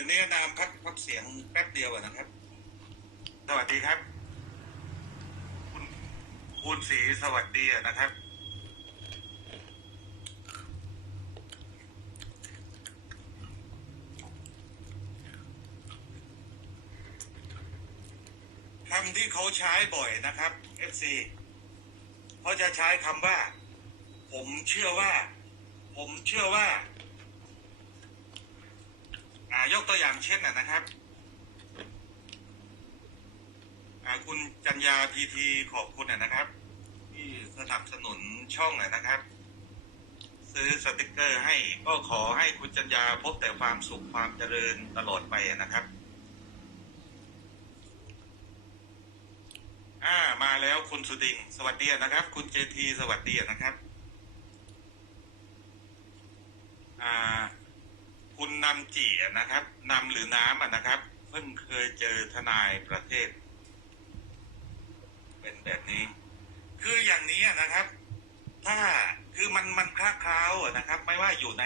ดี๋ยวนี้นามพักพักเสียงแป๊บเดียวนะครับ สวัสดีครับ คุณคุณศรีสวัสดีนะครับคำที่เขาใช้บ่อยนะครับ FC เขาจะใช้คำว่า ผมเชื่อว่า ผมเชื่อว่าายกตัวอย่างเช่นนะนะครับคุณจัญญาพีทีขอบคุณนะนะครับ ที่สนับสนุนช่องนะนะครับ ซื้อสติกเกอร์ให้ก็ขอให้คุณจัญญาพบแต่ความสุขความเจริญตลอดไปนะครับอ่ามาแล้วคุณสุดิงสวัสดีนะครับ คุณเจทีสวัสดีนะครับ อ่า คุณ นำจีนะครับนำหรือน้ำนะครับ เพิ่งเคยเจอทนายประเทศ เป็นแบบนี้ คืออย่างนี้นะครับ ถ้าคือมันมันคล้าคล้าวนะครับ ไม่ว่าอยู่ใน